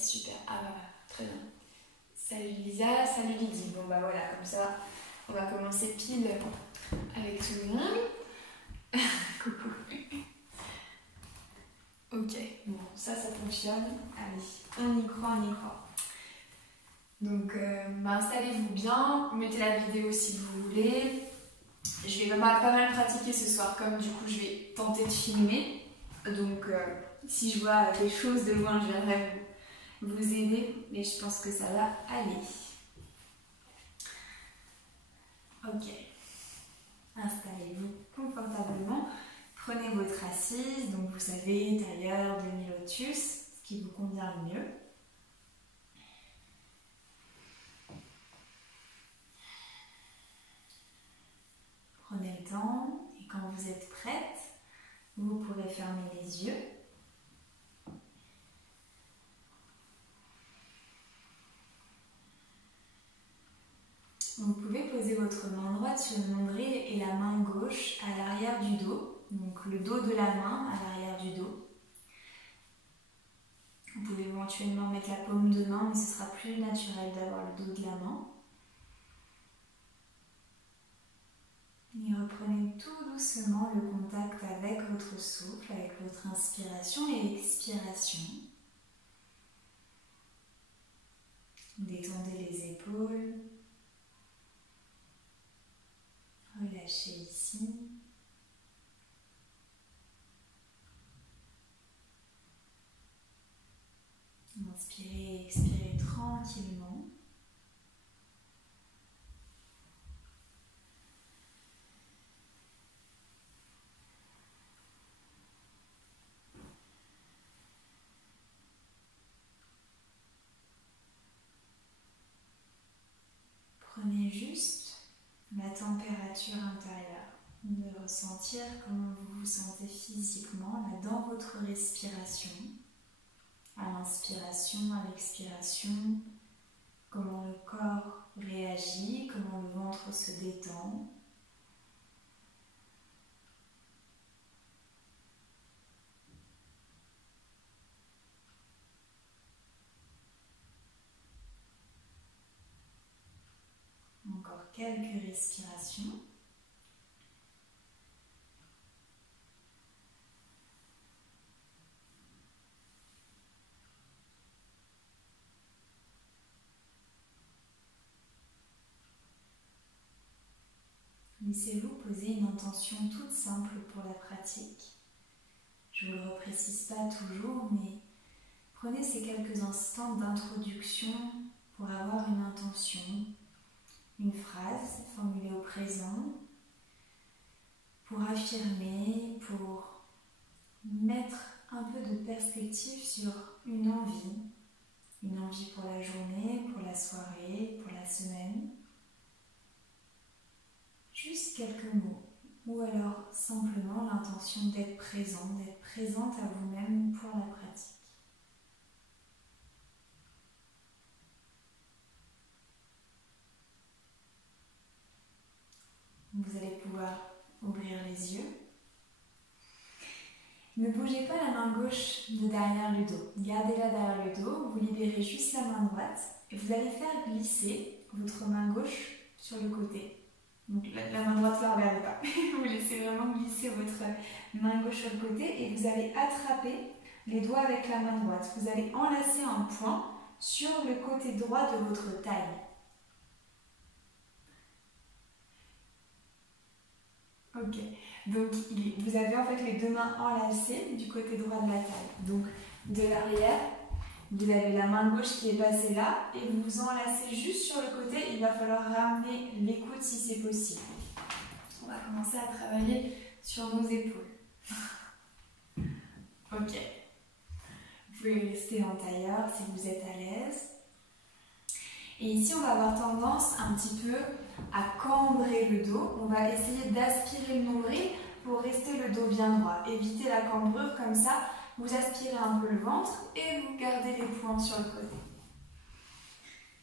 super. Ah bah, très bien. Salut Lisa, salut Lydie. Bon bah voilà, comme ça, on va commencer pile avec tout le monde. Coucou. Ok, bon, ça fonctionne. Allez, on y croit, on y croit. Donc, installez-vous bien, mettez la vidéo si vous voulez. Je vais pas mal pratiquer ce soir, comme du coup je vais tenter de filmer. Donc, si je vois des choses de loin, je viendrai vous aider, mais je pense que ça va aller. Ok, installez-vous confortablement. Prenez votre assise, donc vous savez, tailleur, demi-lotus, ce qui vous convient le mieux. Prenez le temps et quand vous êtes prête, vous pourrez fermer les yeux. Vous pouvez poser votre main droite sur le nombril et la main gauche à l'arrière du dos, donc le dos de la main à l'arrière du dos. Vous pouvez éventuellement mettre la paume de main, mais ce sera plus naturel d'avoir le dos de la main. Et reprenez tout doucement le contact avec votre souffle, avec votre inspiration et expiration. Détendez les épaules. Relâchez ici. Inspirez et expirez tranquillement. Prenez juste la température intérieure, de ressentir comment vous vous sentez physiquement là dans votre respiration, à l'inspiration, à l'expiration, comment le corps réagit, comment le ventre se détend. Encore quelques respirations. Laissez-vous poser une intention toute simple pour la pratique. Je ne vous le reprécise pas toujours, mais prenez ces quelques instants d'introduction pour avoir une intention, une phrase formulée au présent, pour affirmer, pour mettre un peu de perspective sur une envie pour la journée, pour la soirée, pour la semaine. Juste quelques mots, ou alors simplement l'intention d'être présent, d'être présente à vous-même pour la pratique. Vous allez pouvoir ouvrir les yeux. Ne bougez pas la main gauche de derrière le dos. Gardez-la derrière le dos, vous libérez juste la main droite et vous allez faire glisser votre main gauche sur le côté. Donc la main droite, là, regardez pas. Vous laissez vraiment glisser votre main gauche sur le côté et vous allez attraper les doigts avec la main droite. Vous allez enlacer un point sur le côté droit de votre taille. Ok, donc vous avez en fait les deux mains enlacées du côté droit de la taille. Donc de l'arrière, vous avez la main gauche qui est passée là et vous vous enlacez juste sur le côté. Il va falloir ramener les coudes si c'est possible. On va commencer à travailler sur nos épaules. Ok, vous pouvez rester en tailleur si vous êtes à l'aise. Et ici, on va avoir tendance un petit peu à cambrer le dos. On va essayer d'aspirer le nombril pour rester le dos bien droit. Évitez la cambrure, comme ça, vous aspirez un peu le ventre et vous gardez les poings sur le côté.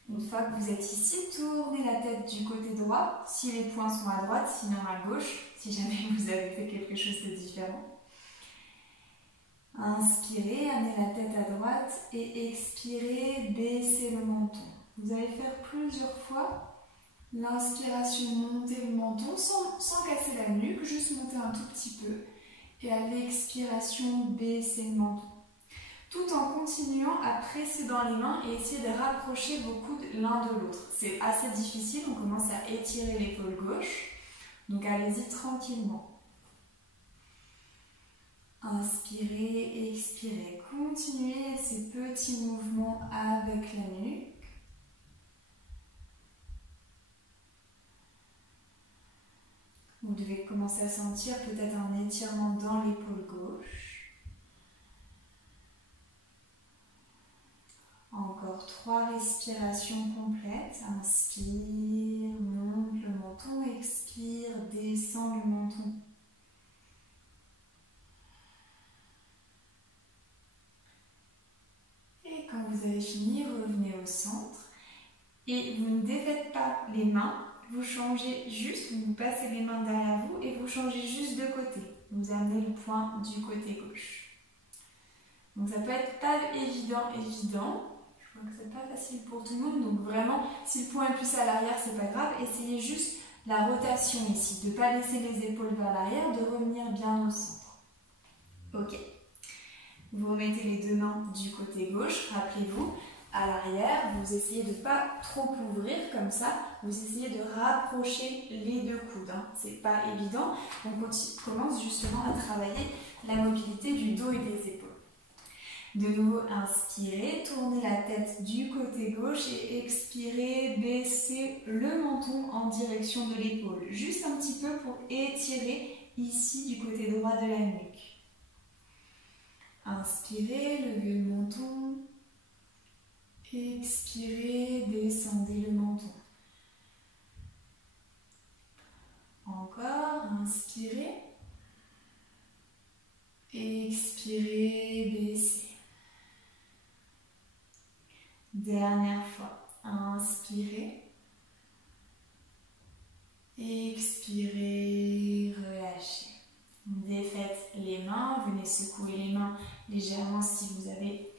Une fois que vous êtes ici, tournez la tête du côté droit, si les poings sont à droite, sinon à gauche, si jamais vous avez fait quelque chose de différent. Inspirez, amenez la tête à droite et expirez, baissez le menton. Vous allez faire plusieurs fois. L'inspiration, montez le menton sans casser la nuque, juste monter un tout petit peu. Et à l'expiration, baissez le menton. Tout en continuant à presser dans les mains et essayer de rapprocher vos coudes l'un de l'autre. C'est assez difficile, on commence à étirer l'épaule gauche. Donc allez-y tranquillement. Inspirez, expirez. Continuez ces petits mouvements avec la nuque. Vous devez commencer à sentir peut-être un étirement dans l'épaule gauche. Encore 3 respirations complètes. Inspire, monte le menton, expire, descend le menton. Et quand vous avez fini, revenez au centre. Et vous ne défaites pas les mains. Vous changez juste, vous passez les mains derrière vous et vous changez juste de côté. Vous amenez le poing du côté gauche. Donc ça peut être pas évident. Je vois que c'est pas facile pour tout le monde. Donc vraiment, si le poing est plus à l'arrière, c'est pas grave. Essayez juste la rotation ici, de ne pas laisser les épaules vers l'arrière, de revenir bien au centre. Ok. Vous remettez les 2 mains du côté gauche, rappelez-vous. À l'arrière, vous essayez de ne pas trop ouvrir comme ça, vous essayez de rapprocher les 2 coudes, hein. C'est pas évident, on commence justement à travailler la mobilité du dos et des épaules. De nouveau, inspirez, tournez la tête du côté gauche et expirez, baissez le menton en direction de l'épaule, juste un petit peu pour étirer ici du côté droit de la nuque. Inspirez, levez le menton. Expirez, descendez le menton. Encore, inspirez. Expirez, baissez. Dernière fois, inspirez. Expirez, relâchez. Défaites les mains, venez secouer les mains légèrement si vous avez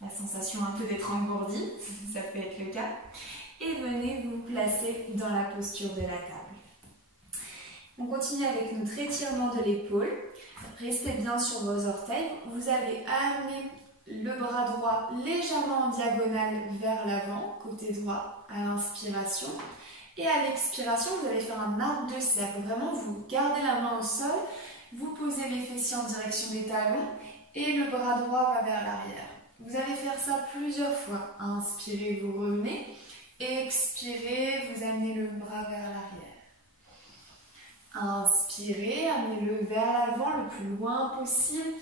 la sensation un peu d'être engourdi, ça peut être le cas. Et venez vous placer dans la posture de la table. On continue avec notre étirement de l'épaule. Restez bien sur vos orteils. Vous allez amener le bras droit légèrement en diagonale vers l'avant, côté droit, à l'inspiration. Et à l'expiration, vous allez faire un arc de cercle. Vraiment, vous gardez la main au sol, vous posez les fessiers en direction des talons et le bras droit va vers l'arrière. Vous allez faire ça plusieurs fois. Inspirez, vous revenez. Expirez, vous amenez le bras vers l'arrière. Inspirez, amenez-le vers l'avant le plus loin possible.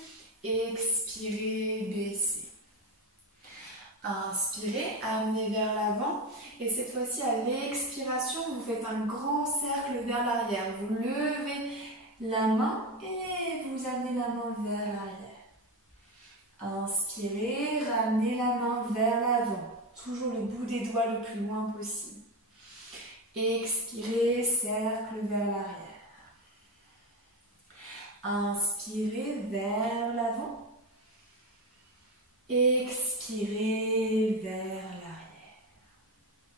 Expirez, baissez. Inspirez, amenez vers l'avant. Et cette fois-ci, à l'expiration, vous faites un grand cercle vers l'arrière. Vous levez la main et vous amenez la main vers l'arrière. Inspirez, ramenez la main vers l'avant. Toujours le bout des doigts le plus loin possible. Expirez, cercle vers l'arrière. Inspirez vers l'avant. Expirez vers l'arrière.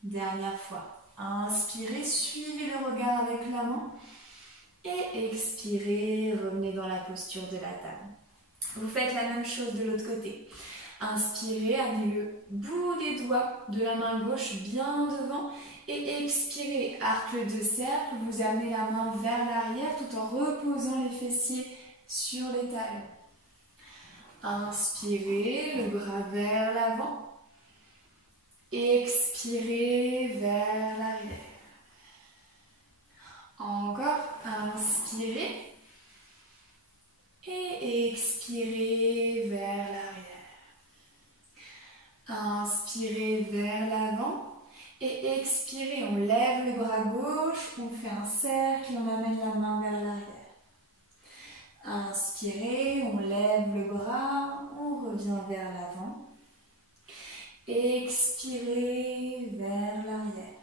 Dernière fois. Inspirez, suivez le regard avec la main. Et expirez, revenez dans la posture de la table. Vous faites la même chose de l'autre côté. Inspirez, amenez le bout des doigts de la main gauche bien devant et expirez, arc de cercle, vous amenez la main vers l'arrière tout en reposant les fessiers sur les talons. Inspirez, le bras vers l'avant. Expirez vers l'arrière. Encore, inspirez. Et expirez vers l'arrière. Inspirez vers l'avant. Et expirez, on lève le bras gauche, on fait un cercle, on amène la main vers l'arrière. Inspirez, on lève le bras, on revient vers l'avant. Expirez vers l'arrière.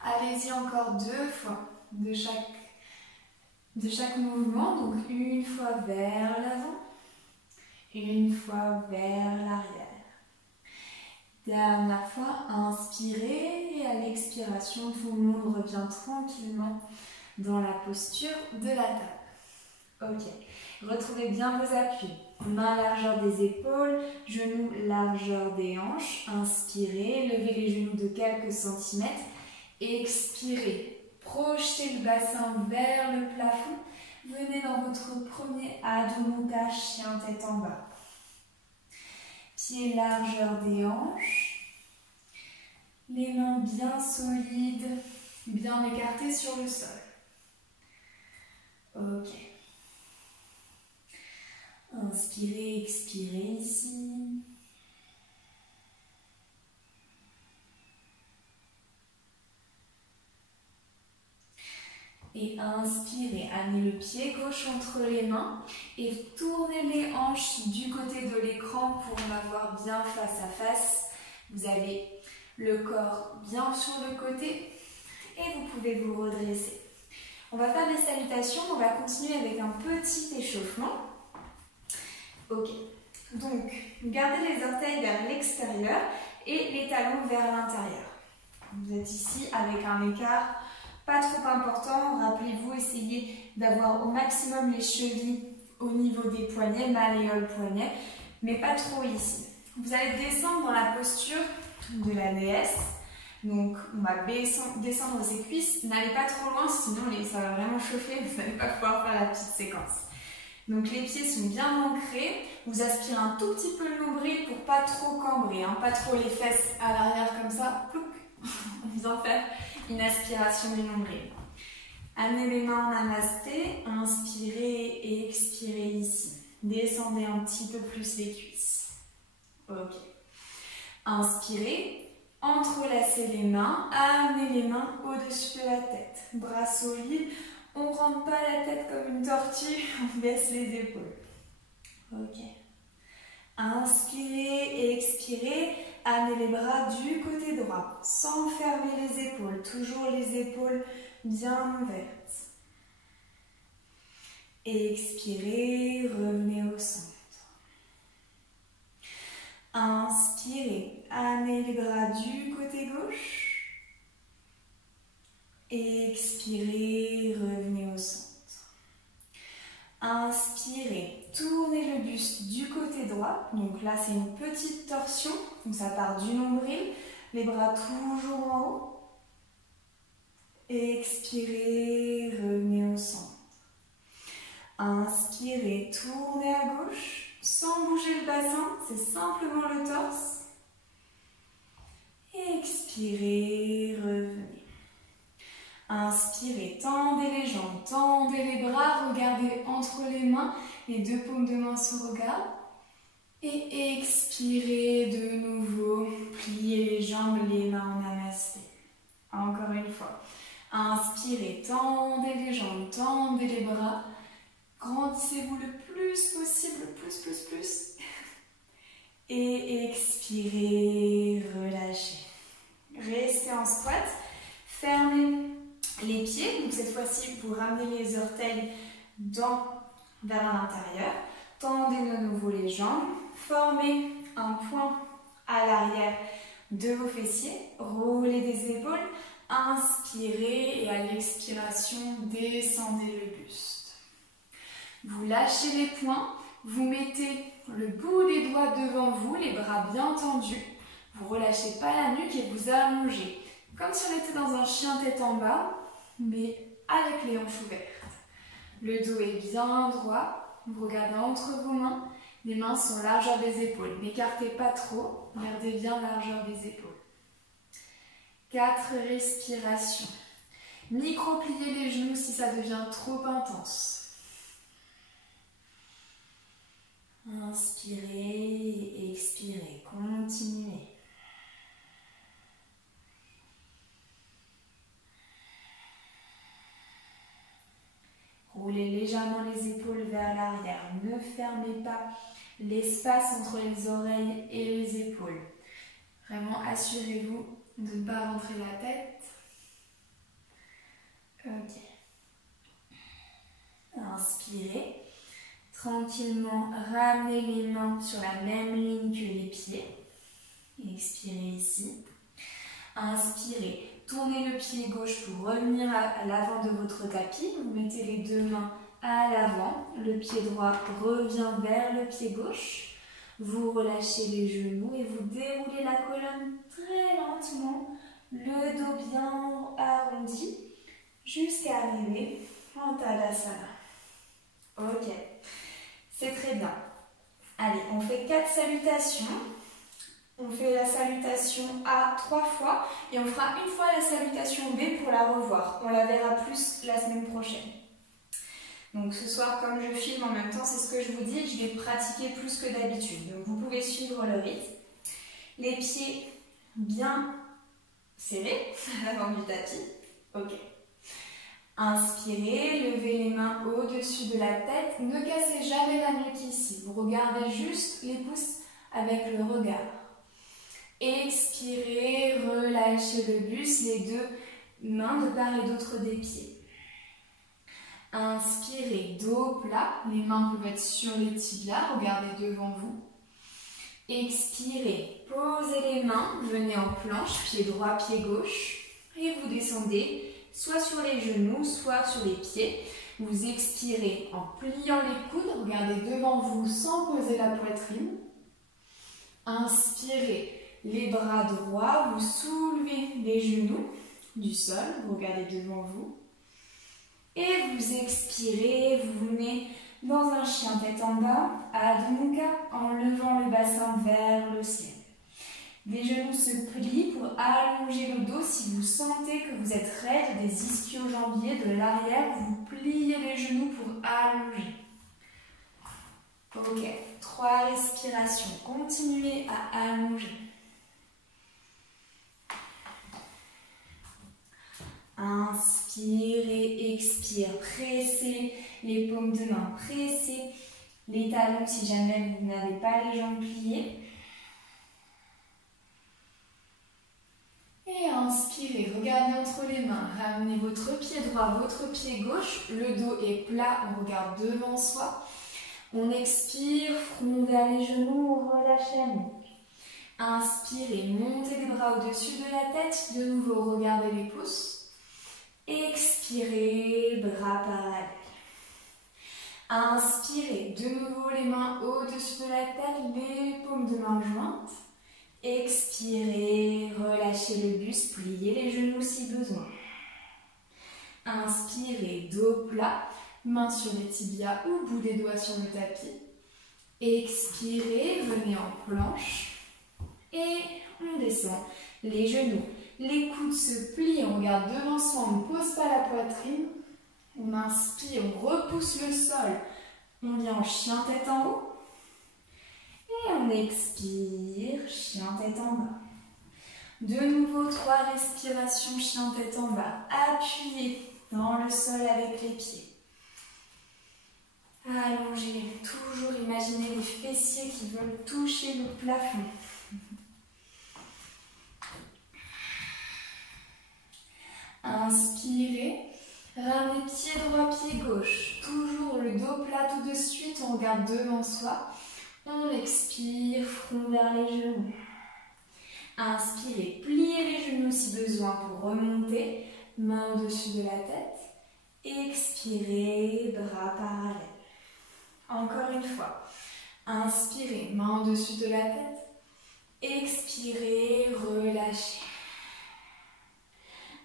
Allez-y encore 2 fois de chaque mouvement, donc une fois vers l'avant Une fois vers l'arrière. Dernière fois, inspirez et à l'expiration, tout le monde revient tranquillement dans la posture de la table. Ok, retrouvez bien vos appuis. Main largeur des épaules, genoux largeur des hanches. Inspirez, levez les genoux de quelques centimètres. Expirez, projetez le bassin vers le plafond. Venez dans votre premier Adho Mukha, chien tête en bas. Pieds largeur des hanches, les mains bien solides, bien écartées sur le sol. Ok. Inspirez, expirez ici. Et inspirez, amenez le pied gauche entre les mains et tournez les hanches du côté de l'écran pour m'avoir bien face à face. Vous avez le corps bien sur le côté et vous pouvez vous redresser. On va faire des salutations, on va continuer avec un petit échauffement. Ok, donc gardez les orteils vers l'extérieur et les talons vers l'intérieur. Vous êtes ici avec un écart pas trop important. Rappelez-vous, essayez d'avoir au maximum les chevilles au niveau des poignets, malléole poignet, mais pas trop ici. Vous allez descendre dans la posture de la déesse. Donc on va descendre ses cuisses. N'allez pas trop loin, sinon ça va vraiment chauffer, vous n'allez pas pouvoir faire la petite séquence. Donc les pieds sont bien ancrés. Vous aspirez un tout petit peu le nombril pour pas trop cambrer, hein, pas trop les fesses à l'arrière comme ça. Plouc, en faisant faire une aspiration du nombril. Amenez les mains en namasté, inspirez et expirez ici. Descendez un petit peu plus les cuisses. Ok. Inspirez, entrelacez les mains, amenez les mains au-dessus de la tête. Bras solides, on ne rentre pas la tête comme une tortue, on baisse les épaules. Ok. Inspirez et expirez, amenez les bras du côté droit, sans fermer les épaules, toujours les épaules bien ouvertes. Expirez, revenez au centre. Inspirez, amenez les bras du côté gauche. Expirez, revenez au centre. Inspirez, tournez le buste du côté droit. Donc là, c'est une petite torsion. Donc ça part du nombril. Les bras toujours en haut. Expirez, revenez au centre. Inspirez, tournez à gauche. Sans bouger le bassin, c'est simplement le torse. Expirez, revenez. Inspirez, tendez les jambes, tendez les bras, regardez entre les mains, les deux paumes de main se regardent. Et expirez de nouveau, pliez les jambes, les mains en namasté. Encore une fois. Inspirez, tendez les jambes, tendez les bras. Grandissez-vous le plus possible, plus. Et expirez, relâchez. Restez en squat. Fermez les pieds. Donc cette fois-ci, vous ramenez les orteils vers l'intérieur. Tendez de nouveau les jambes. Formez un point à l'arrière de vos fessiers. Roulez des épaules. Inspirez et à l'expiration, descendez le buste. Vous lâchez les poings, vous mettez le bout des doigts devant vous, les bras bien tendus. Vous relâchez pas la nuque et vous allongez. Comme si on était dans un chien tête en bas, mais avec les hanches ouvertes. Le dos est bien droit, vous regardez entre vos mains. Les mains sont largeur des épaules. N'écartez pas trop, gardez bien largeur des épaules. 4 respirations. Micro-pliez les genoux si ça devient trop intense. Inspirez, expirez, continuez. Roulez légèrement les épaules vers l'arrière. Ne fermez pas l'espace entre les oreilles et les épaules. Vraiment, assurez-vous de ne pas rentrer la tête. Ok. Inspirez. Tranquillement, ramenez les mains sur la même ligne que les pieds. Expirez ici. Inspirez, tournez le pied gauche pour revenir à l'avant de votre tapis. Vous mettez les deux mains à l'avant. Le pied droit revient vers le pied gauche. Vous relâchez les genoux et vous déroulez la colonne très lentement. Le dos bien arrondi jusqu'à arriver en Tadasana. Ok, c'est très bien. Allez, on fait 4 salutations. On fait la salutation A 3 fois et on fera une fois la salutation B pour la revoir. On la verra plus la semaine prochaine. Donc ce soir, comme je filme en même temps, c'est ce que je vous dis, je vais pratiquer plus que d'habitude. Donc vous pouvez suivre le rythme. Les pieds bien serrés à l'avant du tapis. Ok. Inspirez, levez les mains au-dessus de la tête. Ne cassez jamais la nuque ici. Vous regardez juste les pouces avec le regard. Expirez, relâchez le buste, les deux mains de part et d'autre des pieds. Inspirez, dos plat, les mains peuvent être sur les tibias, regardez devant vous. Expirez, posez les mains, venez en planche, pied droit, pied gauche, et vous descendez soit sur les genoux, soit sur les pieds. Vous expirez en pliant les coudes, regardez devant vous sans poser la poitrine. Inspirez. Les bras droits, vous soulevez les genoux du sol, vous regardez devant vous. Et vous expirez, vous venez dans un chien tête en bas, Adho Mukha, en levant le bassin vers le ciel. Les genoux se plient pour allonger le dos. Si vous sentez que vous êtes raide des ischio-jambiers de l'arrière, vous pliez les genoux pour allonger. Ok, 3 respirations. Continuez à allonger. Inspirez, expire, pressez les paumes de main, pressez les talons si jamais vous n'avez pas les jambes pliées. Et inspirez, regardez entre les mains, ramenez votre pied droit, votre pied gauche, le dos est plat, on regarde devant soi. On expire, front vers les genoux, relâchez la nuque. Inspirez, montez les bras au-dessus de la tête, de nouveau regardez les pouces. Expirez, bras parallèles. Inspirez, de nouveau les mains au-dessus de la tête, les paumes de main jointes. Expirez, relâchez le buste, pliez les genoux si besoin. Inspirez, dos plat, mains sur les tibias ou bout des doigts sur le tapis. Expirez, venez en planche. Et on descend les genoux. Les coudes se plient, on regarde devant soi, on ne pose pas la poitrine. On inspire, on repousse le sol. On vient en chien tête en haut. Et on expire, chien tête en bas. De nouveau, 3 respirations, chien tête en bas. Appuyez dans le sol avec les pieds. Allongez, toujours imaginez les fessiers qui veulent toucher le plafond. Inspirez, ramenez pied droit, pied gauche. Toujours le dos plat tout de suite, on regarde devant soi. On expire, front vers les genoux. Inspirez, pliez les genoux si besoin pour remonter. Main au-dessus de la tête. Expirez, bras parallèles. Encore une fois. Inspirez, main au-dessus de la tête. Expirez, relâchez.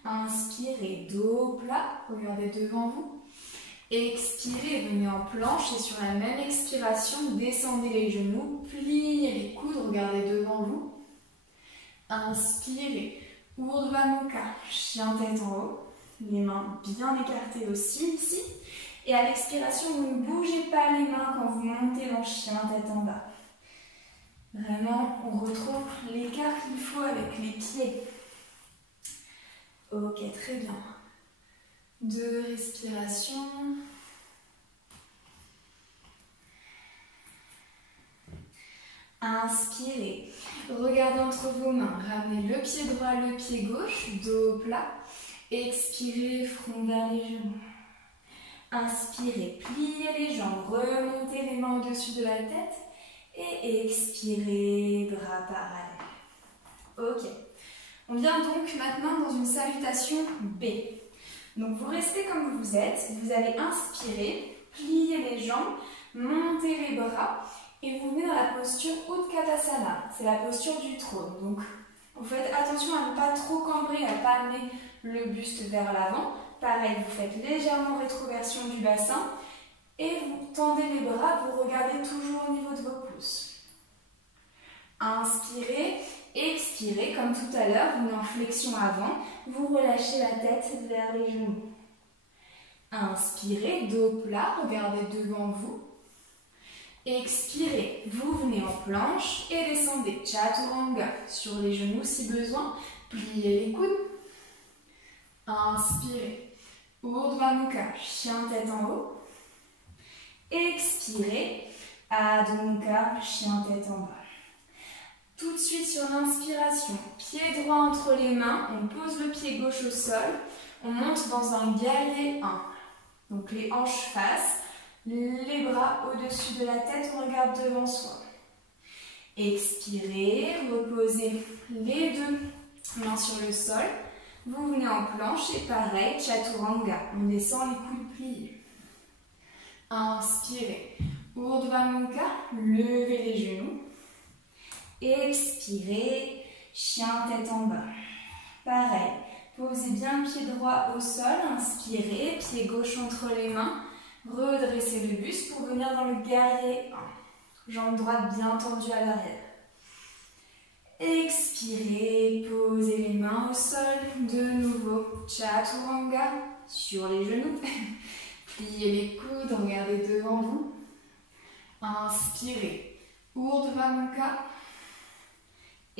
Inspirez, dos plat, regardez devant vous. Expirez, venez en planche et sur la même expiration, descendez les genoux, pliez les coudes, regardez devant vous. Inspirez, Urdhva Mukha, chien tête en haut, les mains bien écartées aussi ici. Et à l'expiration, vous ne bougez pas les mains quand vous montez en chien tête en bas. Vraiment, on retrouve l'écart qu'il faut avec les pieds. Ok, très bien. 2 respirations. Inspirez. Regardez entre vos mains. Ramenez le pied droit, le pied gauche, dos plat. Expirez, front vers les genoux. Inspirez, pliez les jambes, remontez les mains au-dessus de la tête. Et expirez, bras parallèles. Ok. On vient donc maintenant dans une salutation B. Donc vous restez comme vous êtes, vous allez inspirer, plier les jambes, monter les bras et vous venez dans la posture Utkatasana. C'est la posture du trône. Donc vous faites attention à ne pas trop cambrer, à ne pas amener le buste vers l'avant. Pareil, vous faites légèrement rétroversion du bassin et vous tendez les bras, vous regardez toujours au niveau de vos pouces. Inspirez. Expirez, comme tout à l'heure, vous venez en flexion avant, vous relâchez la tête vers les genoux. Inspirez, dos plat, regardez devant vous. Expirez, vous venez en planche et descendez Chaturanga sur les genoux si besoin, pliez les coudes. Inspirez, Urdhva Mukha, chien tête en haut. Expirez, Adho Mukha, chien tête en bas. Tout de suite sur l'inspiration, pied droit entre les mains, on pose le pied gauche au sol, on monte dans un guerrier 1. Donc les hanches face, les bras au-dessus de la tête, on regarde devant soi. Expirez, reposez les deux mains sur le sol, vous venez en planche et pareil, Chaturanga, on descend les coudes pliés. Inspirez, Urdhva Mukha, levez les genoux. Expirez, chien tête en bas. Pareil, posez bien le pied droit au sol, inspirez, pied gauche entre les mains, redressez le buste pour venir dans le guerrier 1. Jambe droite bien tendue à l'arrière. Expirez, posez les mains au sol, de nouveau, Chaturanga sur les genoux. Pliez les coudes, regardez devant vous. Inspirez, Urdhva Mukha.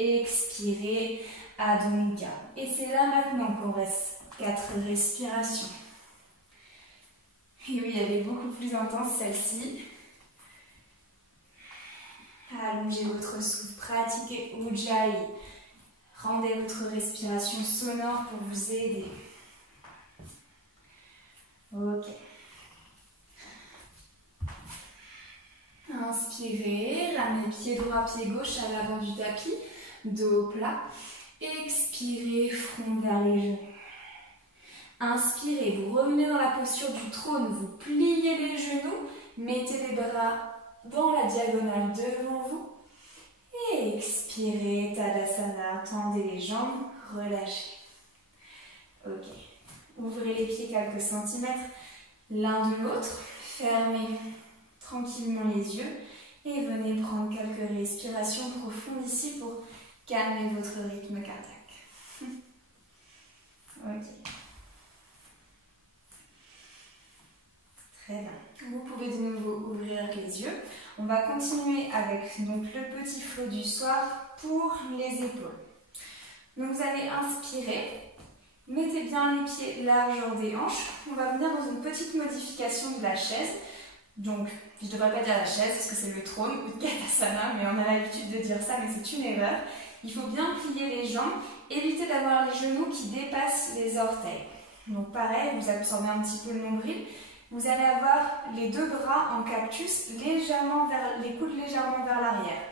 Expirez, Adho Mukha. Et c'est là maintenant qu'on reste 4 respirations. Et oui, elle est beaucoup plus intense celle-ci. Allongez votre souffle, pratiquez Ujjayi. Rendez votre respiration sonore pour vous aider. Ok. Inspirez, ramenez pied droit, pied gauche à l'avant du tapis. Dos plat. Expirez, front vers les genoux. Inspirez, vous revenez dans la posture du trône, vous pliez les genoux, mettez les bras dans la diagonale devant vous. Et expirez, Tadasana, tendez les jambes, relâchez. Ok, ouvrez les pieds quelques centimètres l'un de l'autre, fermez tranquillement les yeux et venez prendre quelques respirations profondes ici pour calmez votre rythme cardiaque. Ok. Très bien. Vous pouvez de nouveau ouvrir les yeux. On va continuer avec donc, le petit flot du soir pour les épaules. Donc vous allez inspirer. Mettez bien les pieds largeur des hanches. On va venir dans une petite modification de la chaise. Donc, je ne devrais pas dire la chaise parce que c'est le trône ou Utkatasana, mais on a l'habitude de dire ça, mais c'est une erreur. Il faut bien plier les jambes, évitez d'avoir les genoux qui dépassent les orteils. Donc pareil, vous absorbez un petit peu le nombril. Vous allez avoir les deux bras en cactus, les coudes légèrement vers l'arrière.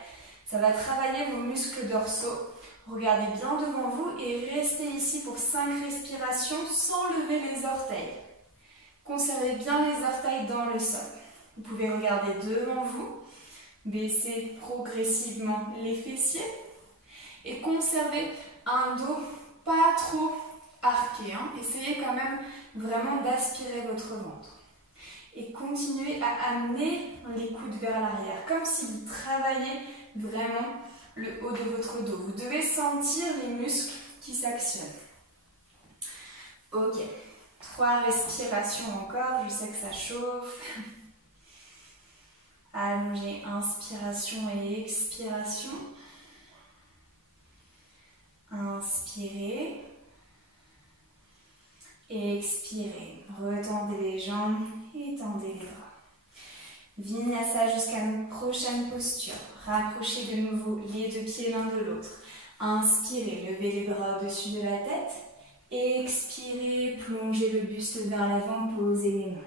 Ça va travailler vos muscles dorsaux. Regardez bien devant vous et restez ici pour 5 respirations sans lever les orteils. Conservez bien les orteils dans le sol. Vous pouvez regarder devant vous, baisser progressivement les fessiers. Et conservez un dos pas trop arqué. Essayez quand même vraiment d'aspirer votre ventre. Et continuez à amener les coudes vers l'arrière, comme si vous travailliez vraiment le haut de votre dos. Vous devez sentir les muscles qui s'actionnent. Ok, 3 respirations encore, je sais que ça chauffe. Allongez, inspiration et expiration. Inspirez. Expirez. Retendez les jambes et tendez les bras. Vinyasa jusqu'à une prochaine posture. Rapprochez de nouveau les deux pieds l'un de l'autre. Inspirez, levez les bras au-dessus de la tête. Expirez, plongez le buste vers l'avant, posez les mains.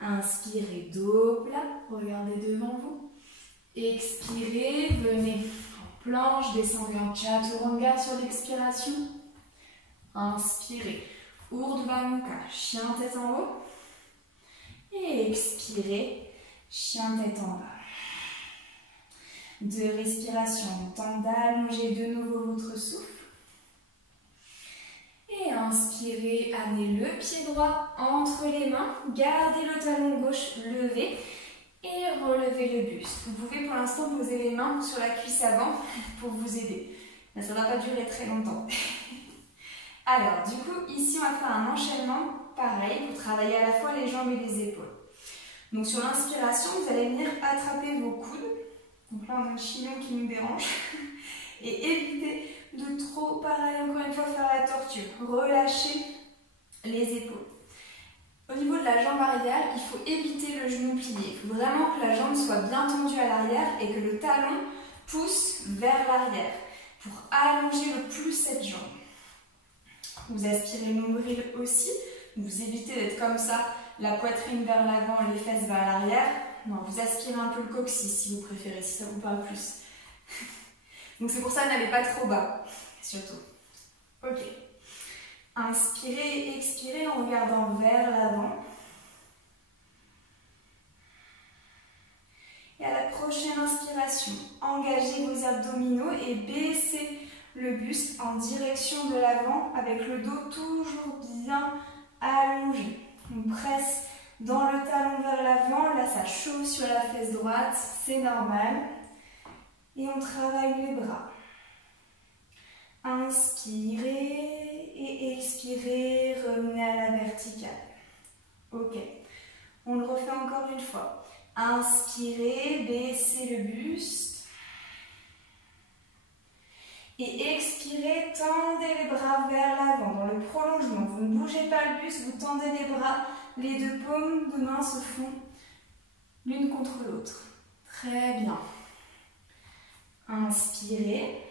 Inspirez, dos plat, regardez devant vous. Expirez, venez en planche, descendez en chaturanga sur l'expiration. Inspirez, Urdhva Mukha, chien tête en haut. Et expirez, chien tête en bas. 2 respirations, temps d'allonger de nouveau votre souffle. Et inspirez, amenez le pied droit entre les mains, gardez le talon gauche levé et relevez le buste. Vous pouvez pour l'instant poser les mains sur la cuisse avant pour vous aider. Mais ça ne va pas durer très longtemps. Alors, du coup, ici on va faire un enchaînement pareil pour travailler à la fois les jambes et les épaules. Donc sur l'inspiration, vous allez venir attraper vos coudes. Donc là, on a un chignon qui nous dérange. Et évitez de trop, pareil, encore une fois, faire la tortue. Relâchez les épaules. Au niveau de la jambe arrière, il faut éviter le genou plié. Il faut vraiment que la jambe soit bien tendue à l'arrière et que le talon pousse vers l'arrière pour allonger le plus cette jambe. Vous aspirez le nombril aussi. Vous évitez d'être comme ça, la poitrine vers l'avant, les fesses vers l'arrière. Non, vous aspirez un peu le coccyx si vous préférez, si ça vous parle plus. Donc c'est pour ça, n'allez pas trop bas, surtout. Ok. Inspirez, expirez en regardant vers l'avant. Et à la prochaine inspiration, engagez vos abdominaux et baissez le buste en direction de l'avant avec le dos toujours bien allongé. On presse dans le talon vers l'avant, là ça chauffe sur la fesse droite, c'est normal. Et on travaille les bras. Inspirez et expirez, revenez à la verticale. Ok, on le refait encore une fois. Inspirez, baissez le buste. Et expirez, tendez les bras vers l'avant, dans le prolongement. Vous ne bougez pas le buste, vous tendez les bras. Les 2 paumes de main se font l'une contre l'autre. Très bien. Inspirez.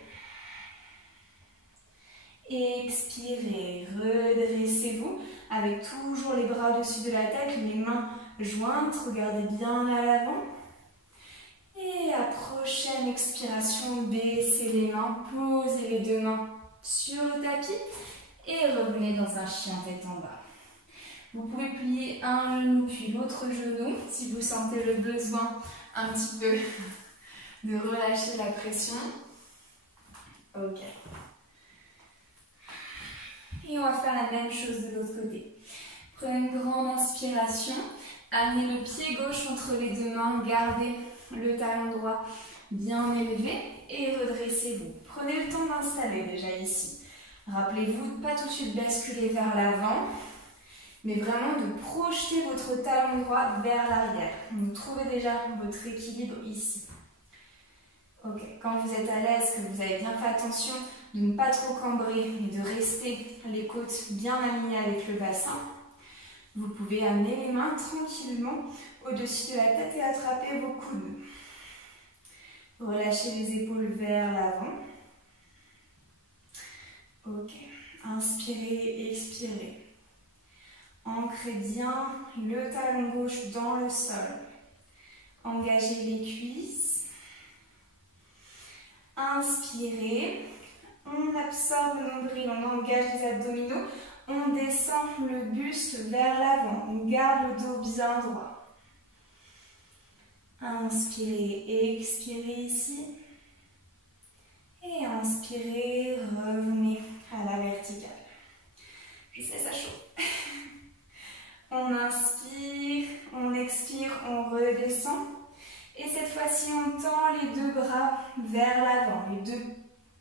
Expirez. Redressez-vous avec toujours les bras au-dessus de la tête, les mains jointes. Regardez bien à l'avant. Et à prochaine expiration, baissez les mains, posez les 2 mains sur le tapis et revenez dans un chien tête en bas. Vous pouvez plier un genou puis l'autre genou si vous sentez le besoin un petit peu de relâcher la pression. Ok. Et on va faire la même chose de l'autre côté. Prenez une grande inspiration, amenez le pied gauche entre les 2 mains, gardez le talon droit bien élevé et redressez-vous. Prenez le temps d'installer déjà ici. Rappelez-vous de ne pas tout de suite basculer vers l'avant, mais vraiment de projeter votre talon droit vers l'arrière. Vous trouvez déjà votre équilibre ici. Ok, quand vous êtes à l'aise, que vous avez bien fait attention de ne pas trop cambrer, mais de rester les côtes bien alignées avec le bassin, vous pouvez amener les mains tranquillement au-dessus de la tête et attraper vos coudes. Relâchez les épaules vers l'avant. Ok, inspirez, expirez. Ancrez bien le talon gauche dans le sol. Engagez les cuisses. Inspirez. On absorbe le nombril, on engage les abdominaux. On descend le buste vers l'avant. On garde le dos bien droit. Inspirez, expirez ici. Et inspirez, revenez à la verticale. Je sais, ça chauffe. On inspire, on expire, on redescend. Et cette fois-ci, on tend les 2 bras vers l'avant. Les 2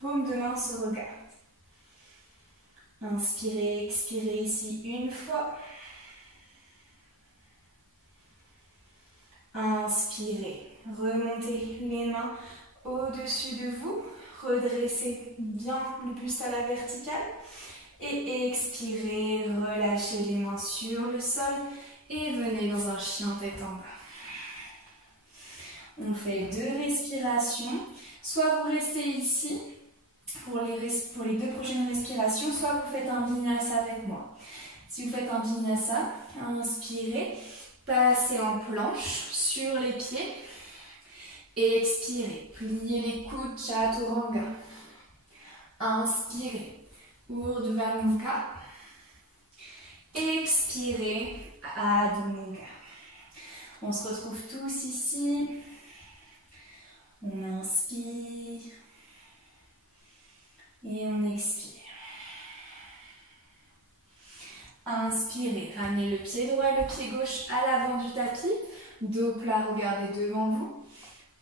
paumes de main se regardent. Inspirez, expirez ici une fois. Inspirez, remontez les mains au-dessus de vous. Redressez bien le buste à la verticale. Et expirez, relâchez les mains sur le sol et venez dans un chien tête en bas. On fait 2 respirations. Soit vous restez ici pour les 2 prochaines respirations, soit vous faites un vinyasa avec moi. Si vous faites un vinyasa, inspirez, Passez en planche sur les pieds. Et expirez. Pliez les coudes, Chaturanga. Inspirez. Urdhva Mukha. Expirez. Adho Mukha. On se retrouve tous ici. On inspire. Et on expire. Inspirez, ramenez le pied droit et le pied gauche à l'avant du tapis. Dos plat, regardez devant vous.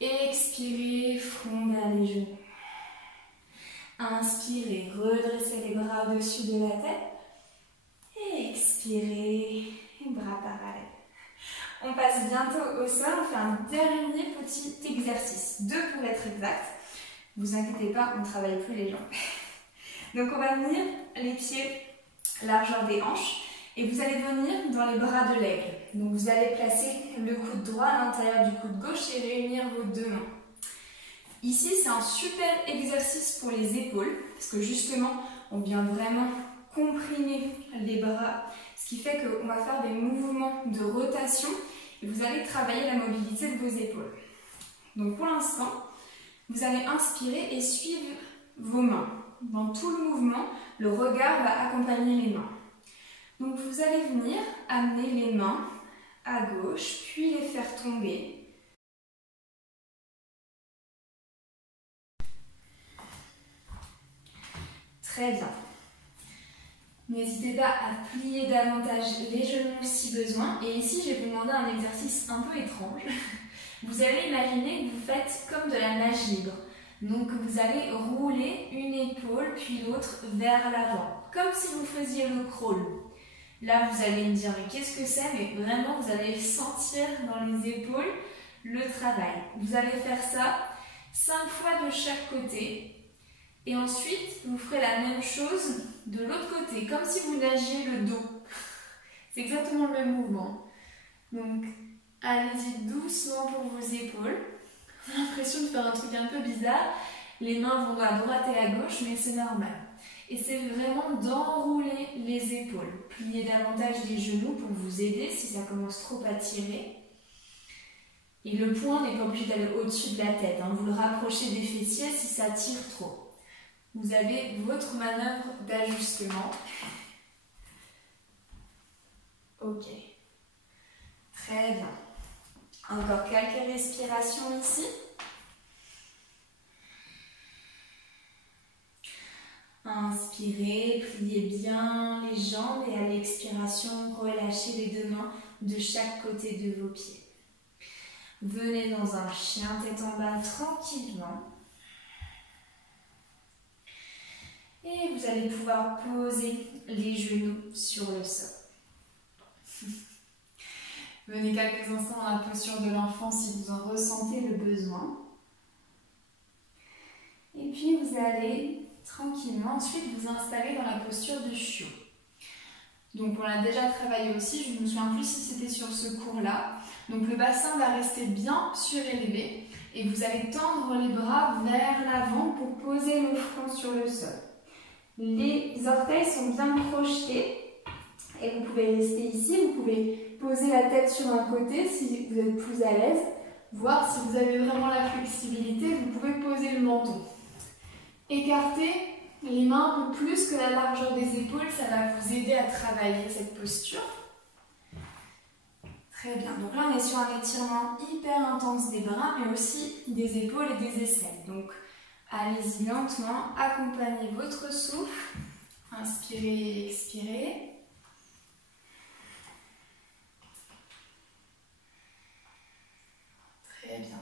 Expirez, front vers les genoux. Inspirez, redressez les bras au-dessus de la tête. Et expirez, bras parallèles. On passe bientôt au sol, on fait un dernier petit exercice. 2 pour être exact. Vous inquiétez pas, on ne travaille plus les jambes. Donc on va venir les pieds largeur des hanches et vous allez venir dans les bras de l'aigle. Donc vous allez placer le coude droit à l'intérieur du coude gauche et réunir vos 2 mains. Ici c'est un super exercice pour les épaules parce que justement on vient vraiment comprimer les bras, ce qui fait qu'on va faire des mouvements de rotation et vous allez travailler la mobilité de vos épaules. Donc pour l'instant, vous allez inspirer et suivre vos mains. Dans tout le mouvement, le regard va accompagner les mains. Donc vous allez venir amener les mains à gauche, puis les faire tomber. Très bien. N'hésitez pas à plier davantage les genoux si besoin. Et ici, je vais vous demander un exercice un peu étrange. Vous allez imaginer que vous faites comme de la nage libre. Donc vous allez rouler une épaule puis l'autre vers l'avant, comme si vous faisiez le crawl. Là vous allez me dire mais qu'est-ce que c'est, mais vraiment vous allez sentir dans les épaules le travail. Vous allez faire ça 5 fois de chaque côté et ensuite vous ferez la même chose de l'autre côté, comme si vous nagiez le dos. C'est exactement le même mouvement. Donc allez-y doucement pour vos épaules. J'ai l'impression de faire un truc un peu bizarre. Les mains vont à droite et à gauche, mais c'est normal. Et c'est vraiment d'enrouler les épaules. Pliez davantage les genoux pour vous aider si ça commence trop à tirer. Et le poing n'est pas obligé d'aller au-dessus de la tête. Hein. Vous le rapprochez des fessiers si ça tire trop. Vous avez votre manœuvre d'ajustement. Ok. Très bien. Encore quelques respirations ici. Inspirez, pliez bien les jambes et à l'expiration, relâchez les 2 mains de chaque côté de vos pieds. Venez dans un chien tête en bas tranquillement. Et vous allez pouvoir poser les genoux sur le sol. Venez quelques instants dans la posture de l'enfant si vous en ressentez le besoin. Et puis vous allez tranquillement ensuite vous installer dans la posture de chiot. Donc on l'a déjà travaillé aussi, je ne me souviens plus si c'était sur ce cours-là. Donc le bassin va rester bien surélevé et vous allez tendre les bras vers l'avant pour poser le front sur le sol. Les orteils sont bien projetés. Et vous pouvez rester ici, vous pouvez poser la tête sur un côté si vous êtes plus à l'aise. Voir si vous avez vraiment la flexibilité, vous pouvez poser le menton. Écartez les mains un peu plus que la largeur des épaules, ça va vous aider à travailler cette posture. Très bien, donc là on est sur un étirement hyper intense des bras, mais aussi des épaules et des aisselles. Donc allez-y lentement, accompagnez votre souffle. Inspirez et expirez. Très bien.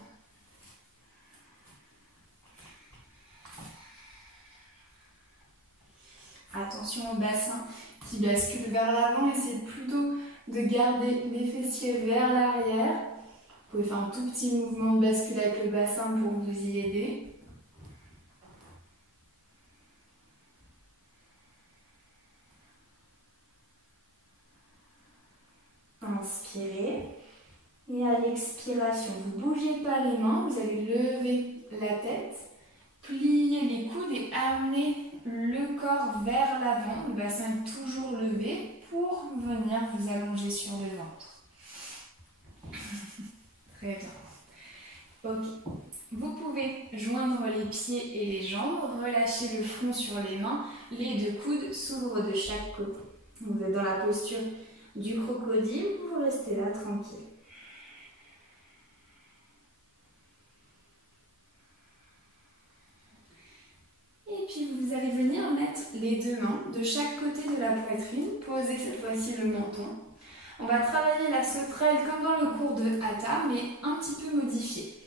Attention au bassin qui bascule vers l'avant. Essayez plutôt de garder les fessiers vers l'arrière. Vous pouvez faire un tout petit mouvement de bascule avec le bassin pour vous y aider. Inspirez. Et à l'expiration, vous ne bougez pas les mains, vous allez lever la tête, plier les coudes et amener le corps vers l'avant. Le bassin est toujours levé pour venir vous allonger sur le ventre. Très bien. Ok. Vous pouvez joindre les pieds et les jambes, relâcher le front sur les mains, les deux coudes s'ouvrent de chaque côté. Vous êtes dans la posture du crocodile, vous restez là tranquille. Et puis vous allez venir mettre les deux mains de chaque côté de la poitrine, poser cette fois-ci le menton. On va travailler la sauterelle comme dans le cours de Hatha, mais un petit peu modifié.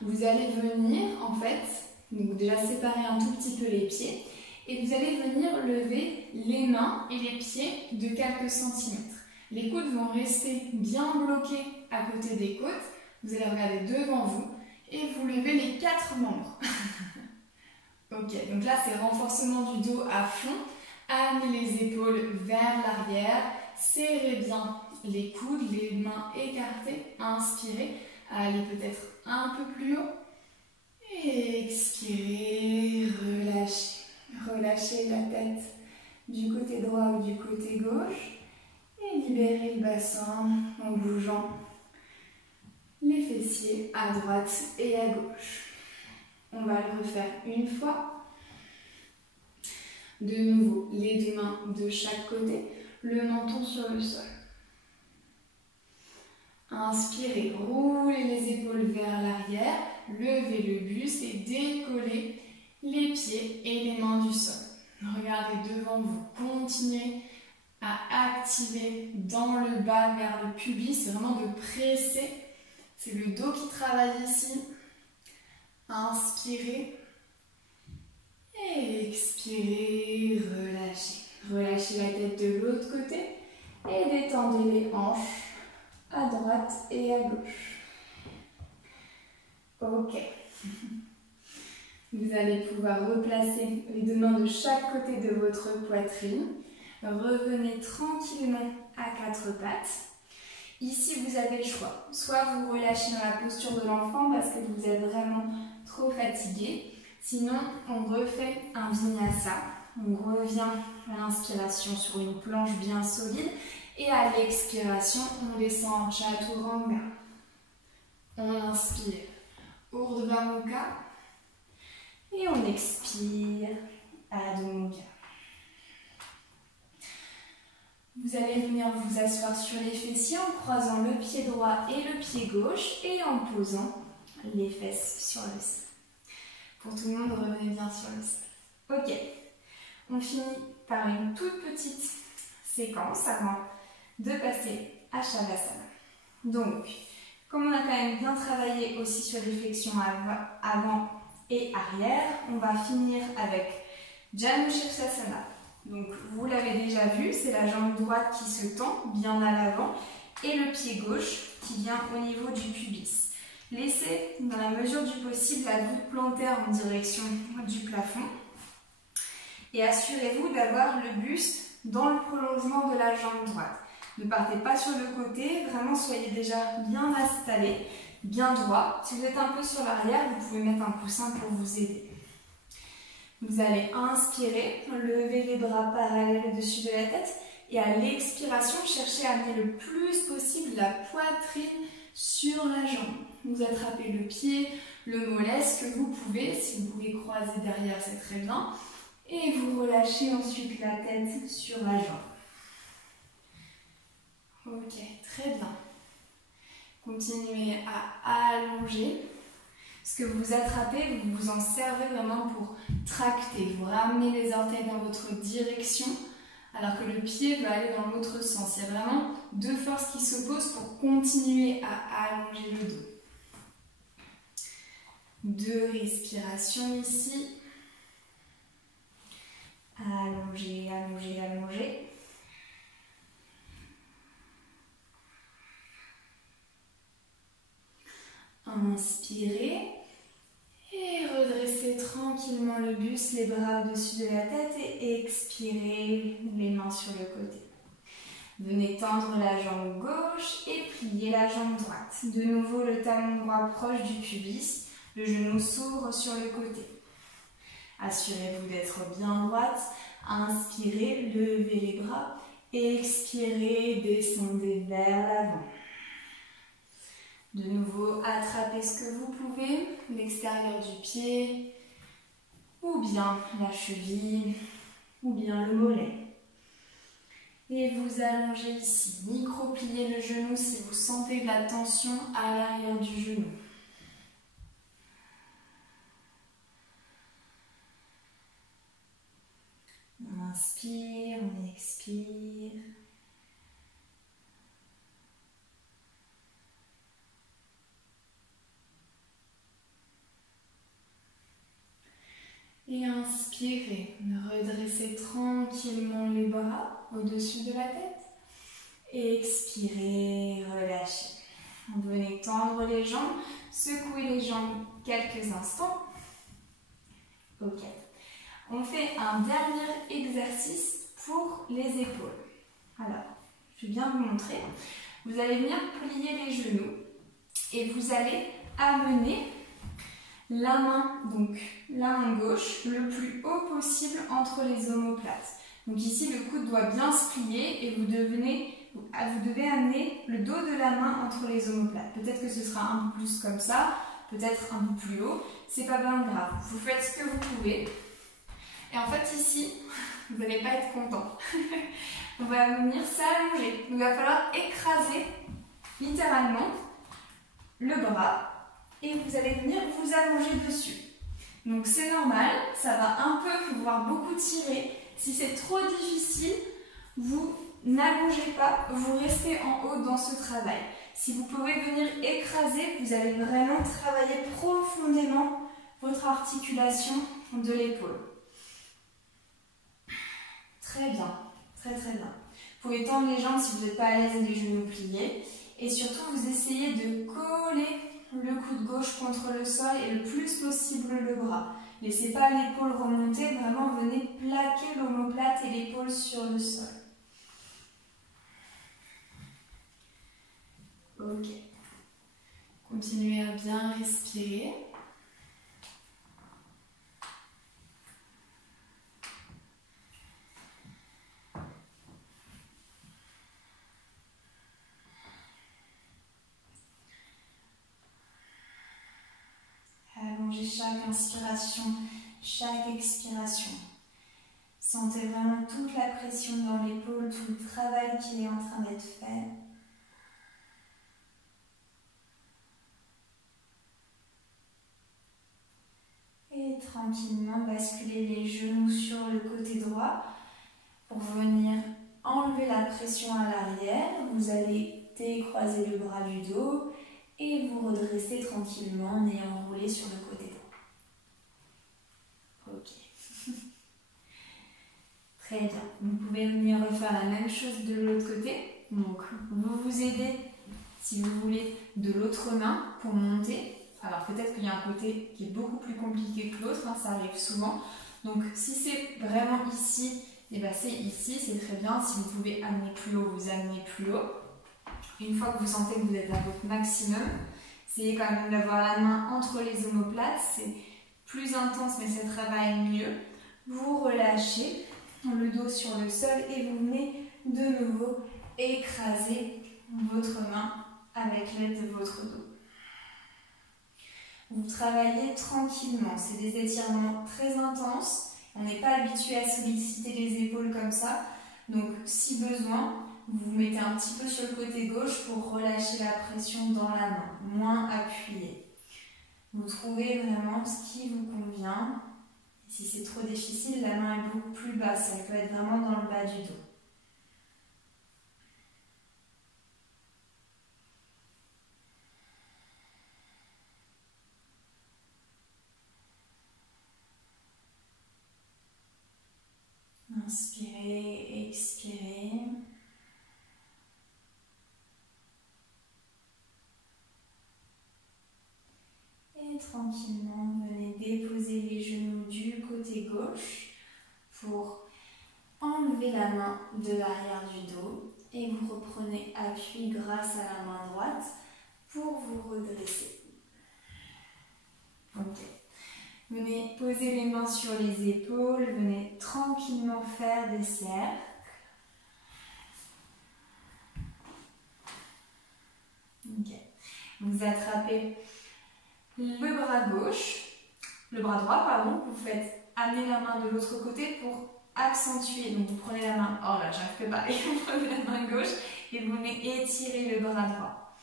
Vous allez venir, en fait, donc déjà séparer un tout petit peu les pieds, et vous allez venir lever les mains et les pieds de quelques centimètres. Les coudes vont rester bien bloqués à côté des côtes. Vous allez regarder devant vous et vous levez les 4 membres. Ok, donc là c'est renforcement du dos à fond. Amenez les épaules vers l'arrière. Serrez bien les coudes, les mains écartées. Inspirez. Allez peut-être un peu plus haut. Et expirez, relâchez. Relâchez la tête du côté droit ou du côté gauche. Et libérez le bassin en bougeant les fessiers à droite et à gauche. On va le refaire une fois. De nouveau, les deux mains de chaque côté, le menton sur le sol. Inspirez, roulez les épaules vers l'arrière, levez le buste et décollez les pieds et les mains du sol. Regardez devant vous, continuez à activer dans le bas vers le pubis, c'est vraiment de presser, c'est le dos qui travaille ici. Inspirez et expirez, relâchez. Relâchez la tête de l'autre côté et détendez les hanches à droite et à gauche. Ok. Vous allez pouvoir replacer les deux mains de chaque côté de votre poitrine. Revenez tranquillement à 4 pattes. Ici, vous avez le choix. Soit vous relâchez dans la posture de l'enfant parce que vous êtes vraiment trop fatigué. Sinon, on refait un vinyasa. On revient à l'inspiration sur une planche bien solide. Et à l'expiration, on descend en Chaturanga. On inspire Urdhva Mukha. Et on expire Adho Mukha. Vous allez venir vous asseoir sur les fessiers en croisant le pied droit et le pied gauche et en posant les fesses sur le sol. Pour tout le monde, revenez bien sur le sol. Ok, on finit par une toute petite séquence avant de passer à Shavasana. Donc, comme on a quand même bien travaillé aussi sur les flexions avant et arrière, on va finir avec Janu Sirsasana. Donc vous l'avez déjà vu, c'est la jambe droite qui se tend bien à l'avant et le pied gauche qui vient au niveau du pubis. Laissez dans la mesure du possible la voûte plantaire en direction du plafond et assurez-vous d'avoir le buste dans le prolongement de la jambe droite. Ne partez pas sur le côté, vraiment soyez déjà bien installé, bien droit. Si vous êtes un peu sur l'arrière, vous pouvez mettre un coussin pour vous aider. Vous allez inspirer, lever les bras parallèles au-dessus de la tête et à l'expiration, cherchez à amener le plus possible la poitrine sur la jambe. Vous attrapez le pied, le mollet, ce que vous pouvez. Si vous pouvez croiser derrière, c'est très bien. Et vous relâchez ensuite la tête sur la jambe. Ok, très bien. Continuez à allonger. Ce que vous attrapez, vous vous en servez vraiment pour tracter. Vous ramenez les orteils dans votre direction alors que le pied va aller dans l'autre sens. Il y a vraiment deux forces qui s'opposent pour continuer à allonger le dos. 2 respirations ici. Allonger, allonger, allonger. Inspirez et redressez tranquillement le buste, les bras au-dessus de la tête et expirez les mains sur le côté. Venez tendre la jambe gauche et plier la jambe droite. De nouveau le talon droit proche du pubis, le genou s'ouvre sur le côté. Assurez-vous d'être bien droite, inspirez, levez les bras, expirez, descendez vers l'avant. De nouveau, attrapez ce que vous pouvez, l'extérieur du pied, ou bien la cheville, ou bien le mollet. Et vous allongez ici. Micro-pliez le genou si vous sentez de la tension à l'arrière du genou. On inspire, on expire. Et inspirez, redressez tranquillement les bras au-dessus de la tête. Et expirez, relâchez. Vous venez tendre les jambes, secouer les jambes quelques instants. Ok. On fait un dernier exercice pour les épaules. Alors, je vais bien vous montrer. Vous allez venir plier les genoux et vous allez amener la main gauche le plus haut possible entre les omoplates. Donc ici, le coude doit bien se plier et vous devez amener le dos de la main entre les omoplates. Peut-être que ce sera un peu plus comme ça, peut-être un peu plus haut. C'est pas bien grave. Vous faites ce que vous pouvez. Et en fait, ici, vous n'allez pas être content. On va venir s'allonger. Il va falloir écraser littéralement le bras et vous allez venir vous allonger dessus. Donc c'est normal, ça va un peu, voire beaucoup tirer. Si c'est trop difficile, vous n'allongez pas, vous restez en haut dans ce travail. Si vous pouvez venir écraser, vous allez vraiment travailler profondément votre articulation de l'épaule. Très bien, très très bien. Vous pouvez tendre les jambes si vous n'êtes pas à l'aise et les genoux pliés. Et surtout, vous essayez de coller le coude gauche contre le sol et le plus possible le bras. Laissez pas l'épaule remonter, vraiment venez plaquer l'omoplate et l'épaule sur le sol. Ok. Continuez à bien respirer. Allongez chaque inspiration, chaque expiration. Sentez vraiment toute la pression dans l'épaule, tout le travail qui est en train d'être fait. Et tranquillement basculez les genoux sur le côté droit pour venir enlever la pression à l'arrière. Vous allez décroiser le bras du dos et vous redresser tranquillement en ayant roulé sur le côté droit. Ok. Très bien. Vous pouvez venir refaire la même chose de l'autre côté. Donc, vous vous aidez, si vous voulez, de l'autre main pour monter. Alors, peut-être qu'il y a un côté qui est beaucoup plus compliqué que l'autre, hein, ça arrive souvent. Donc, si c'est vraiment ici, et ben c'est ici, c'est très bien. Si vous pouvez amener plus haut, vous amenez plus haut. Une fois que vous sentez que vous êtes à votre maximum, essayez quand même d'avoir la main entre les omoplates. C'est plus intense, mais ça travaille mieux. Vous relâchez le dos sur le sol et vous venez de nouveau écraser votre main avec l'aide de votre dos. Vous travaillez tranquillement, c'est des étirements très intenses, on n'est pas habitué à solliciter les épaules comme ça, donc si besoin, vous vous mettez un petit peu sur le côté gauche pour relâcher la pression dans la main, moins appuyé. Vous trouvez vraiment ce qui vous convient. Si c'est trop difficile, la main est beaucoup plus basse, elle peut être vraiment dans le bas du dos. Inspirez, expirez. Et tranquillement, venez déposer les genoux du côté gauche pour enlever la main de l'arrière du dos et vous reprenez appui grâce à la main droite pour vous redresser. Ok. Venez poser les mains sur les épaules, venez tranquillement faire des cercles. Ok. Vous attrapez le bras gauche, le bras droit, pardon, vous faites amener la main de l'autre côté pour accentuer. Donc vous prenez la main, oh là j'arrive pas, et vous prenez la main gauche et vous étirez le bras droit.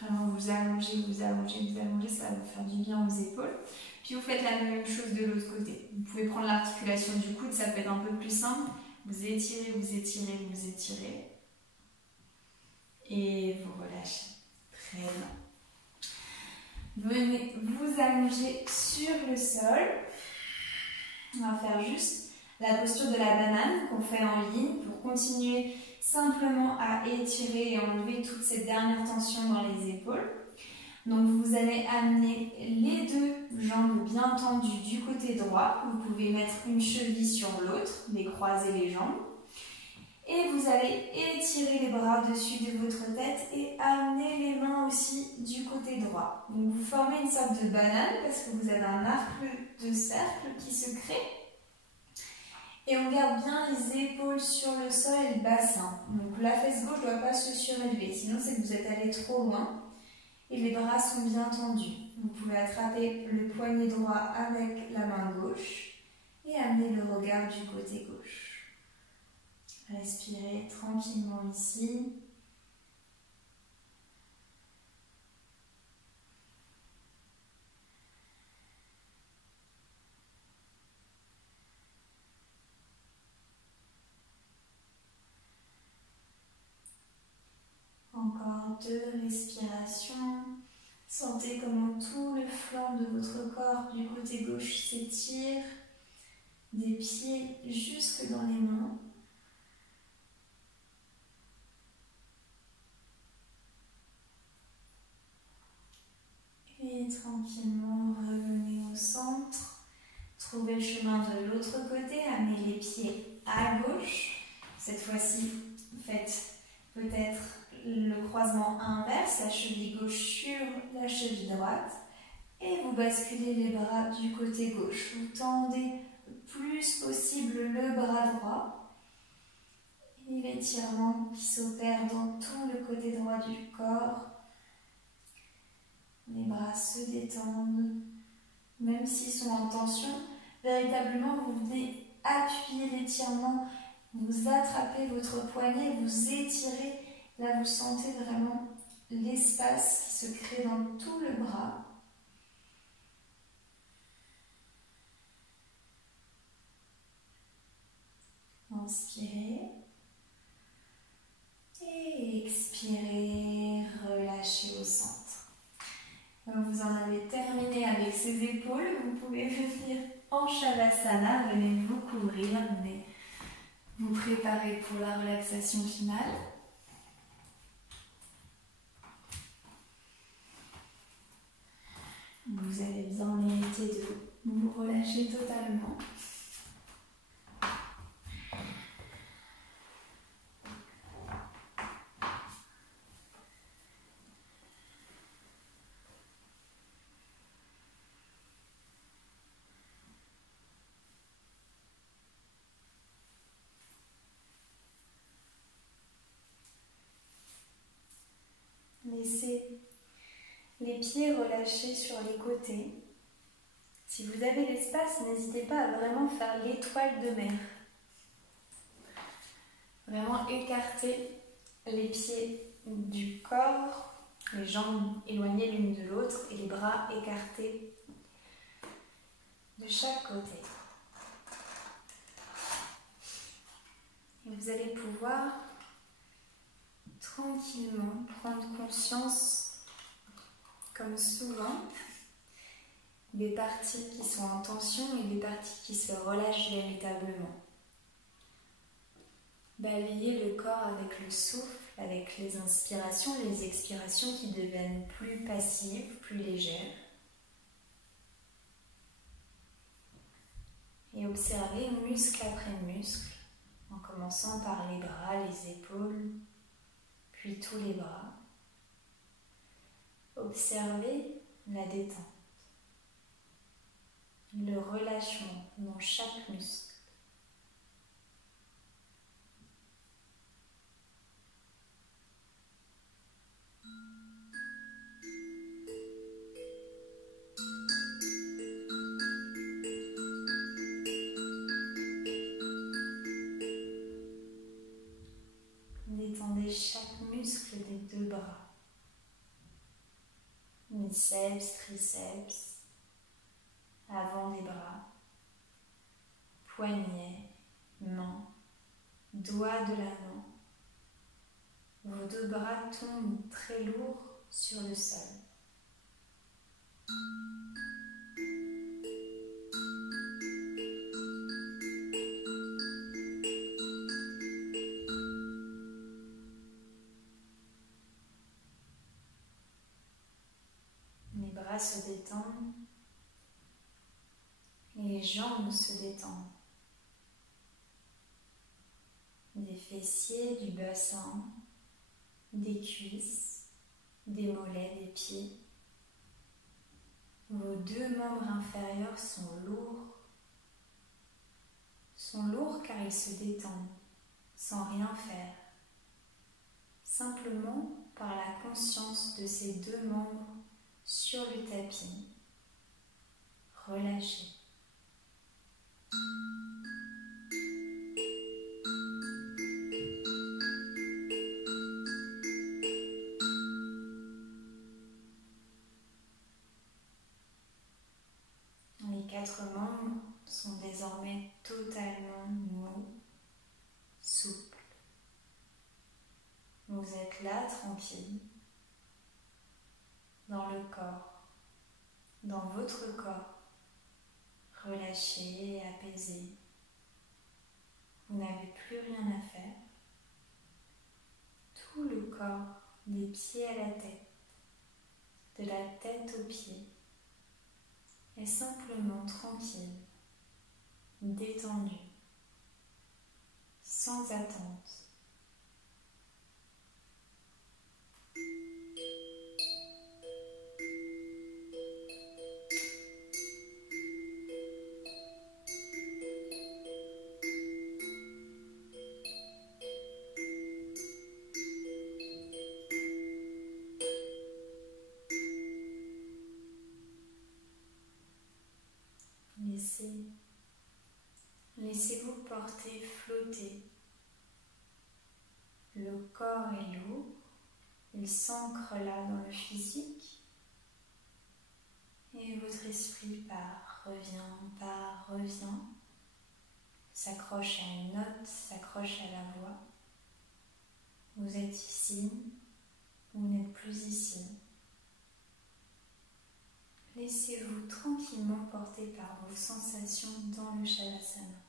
Vraiment vous allongez, vous allongez, vous allongez, ça va vous faire du bien aux épaules. Puis vous faites la même chose de l'autre côté. Vous pouvez prendre l'articulation du coude, ça peut être un peu plus simple. Vous étirez, vous étirez, vous étirez. Et vous relâchez. Très bien. Venez vous allonger sur le sol. On va faire juste la posture de la banane qu'on fait en ligne pour continuer simplement à étirer et enlever toute cette dernière tension dans les épaules. Donc vous allez amener les deux jambes bien tendues du côté droit. Vous pouvez mettre une cheville sur l'autre, les croiser les jambes. Et vous allez étirer les bras au-dessus de votre tête et amener les mains aussi du côté droit. Donc vous formez une sorte de banane parce que vous avez un arc de cercle qui se crée. Et on garde bien les épaules sur le sol et le bassin. Donc la fesse gauche ne doit pas se surélever, sinon c'est que vous êtes allé trop loin. Et les bras sont bien tendus. Vous pouvez attraper le poignet droit avec la main gauche et amener le regard du côté gauche. Respirez tranquillement ici. Encore 2 respirations. Sentez comment tout le flanc de votre corps du côté gauche s'étire, des pieds jusque dans les mains. Et tranquillement revenez au centre. Trouvez le chemin de l'autre côté, amenez les pieds à gauche. Cette fois-ci, faites peut-être le croisement inverse, la cheville gauche sur la cheville droite. Et vous basculez les bras du côté gauche. Vous tendez le plus possible le bras droit. Et l'étirement qui s'opère dans tout le côté droit du corps. Les bras se détendent, même s'ils sont en tension. Véritablement, vous venez appuyer l'étirement, vous attrapez votre poignet, vous étirez. Là, vous sentez vraiment l'espace qui se crée dans tout le bras. Inspirez. Et expirez, relâchez au centre. Vous en avez terminé avec ces épaules. Vous pouvez venir en Shavasana, venez vous couvrir, venez vous préparer pour la relaxation finale. Vous allez bien mériter de vous relâcher totalement. Laissez les pieds relâchés sur les côtés. Si vous avez l'espace, n'hésitez pas à vraiment faire l'étoile de mer. Vraiment écarter les pieds du corps, les jambes éloignées l'une de l'autre et les bras écartés de chaque côté. Et vous allez pouvoir tranquillement prendre conscience, comme souvent, des parties qui sont en tension et des parties qui se relâchent véritablement. Balayez le corps avec le souffle, avec les inspirations et les expirations qui deviennent plus passives, plus légères. Et observez muscle après muscle, en commençant par les bras, les épaules, puis tous les bras. Observez la détente, le relâchement dans chaque muscle. biceps, triceps, avant des bras, poignets, mains, doigts de la main. Vos deux bras tombent très lourds sur le sol. Les bras se détendent et les jambes se détendent. Des fessiers, du bassin, des cuisses, des mollets, des pieds. Vos deux membres inférieurs sont lourds. Sont lourds car ils se détendent, sans rien faire. Simplement par la conscience de ces deux membres sur le tapis, relâchés. Les quatre membres sont désormais totalement mous, souples. Vous êtes là, tranquille, dans le corps, dans votre corps, relâché et apaisé. Vous n'avez plus rien à faire. Tout le corps, des pieds à la tête, de la tête aux pieds, est simplement tranquille, détendu, sans attente. Laissez-vous porter, flotter. Le corps est lourd, il s'ancre là dans le physique et votre esprit part, revient, s'accroche à une note, s'accroche à la voix. Vous êtes ici, vous n'êtes plus ici. Laissez-vous tranquillement porter par vos sensations dans le Shavasana.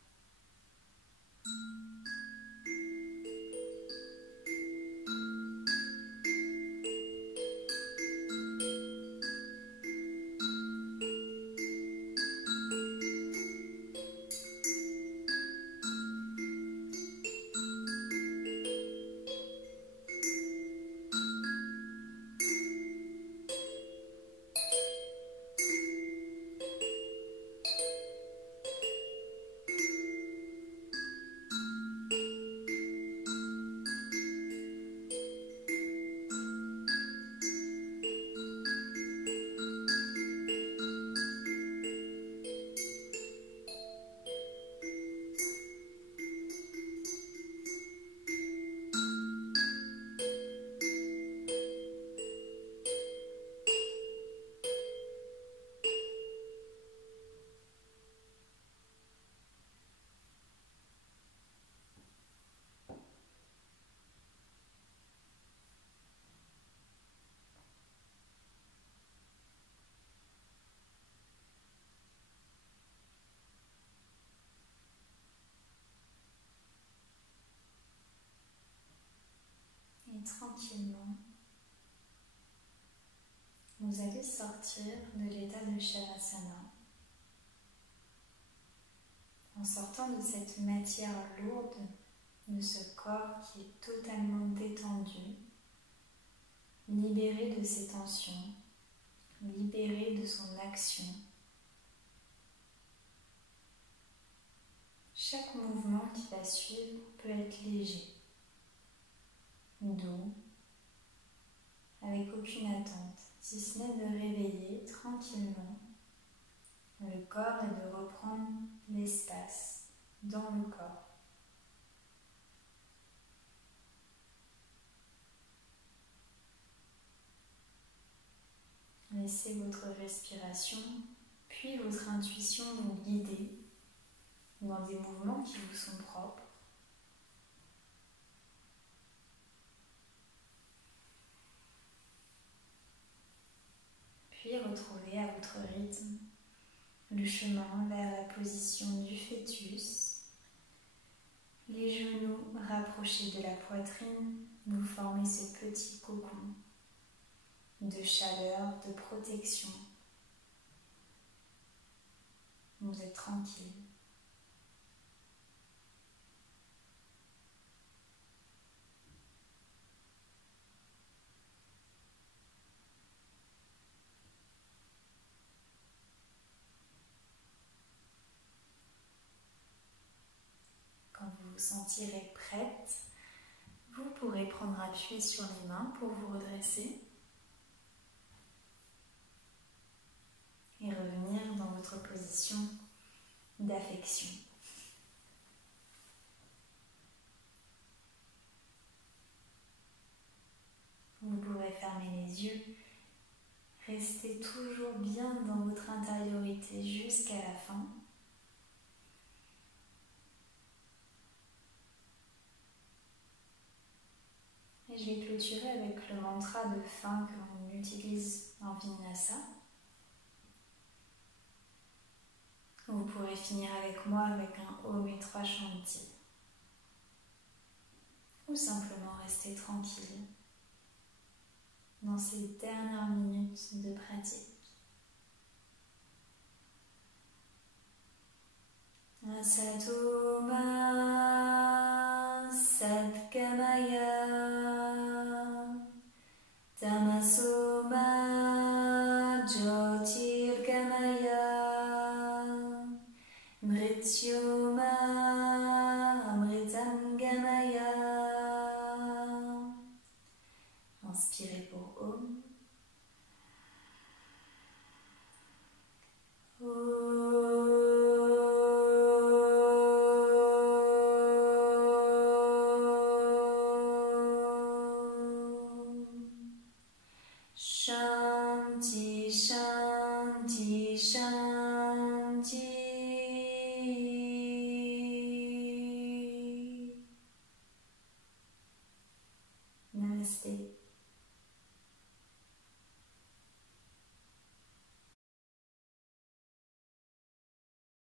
Et tranquillement, vous allez sortir de l'état de Shavasana. En sortant de cette matière lourde, de ce corps qui est totalement détendu, libéré de ses tensions, libéré de son action. Chaque mouvement qui va suivre peut être léger, doux, avec aucune attente, si ce n'est de réveiller tranquillement le corps et de reprendre l'espace dans le corps. Les Laissez votre respiration, puis votre intuition vous guider dans des mouvements qui vous sont propres. Puis retrouvez à votre rythme le chemin vers la position du fœtus. Les genoux rapprochés de la poitrine, vous formez ce petit cocon de chaleur, de protection. Vous êtes tranquille. Quand vous vous sentirez prête, vous pourrez prendre appui sur les mains pour vous redresser et revenir dans votre position d'affection. Vous pourrez fermer les yeux, restez toujours bien dans votre intériorité jusqu'à la fin. Et je vais clôturer avec le mantra de fin que l'on utilise en Vinyasa. Vous pourrez finir avec moi avec un Om et 3 Shanti. Ou simplement rester tranquille dans ces dernières minutes de pratique. Asato ma sadgamaya, tamaso ma jyotirgamaya, mrityoma amritangamaya. Inspirez pour Om. Shanti.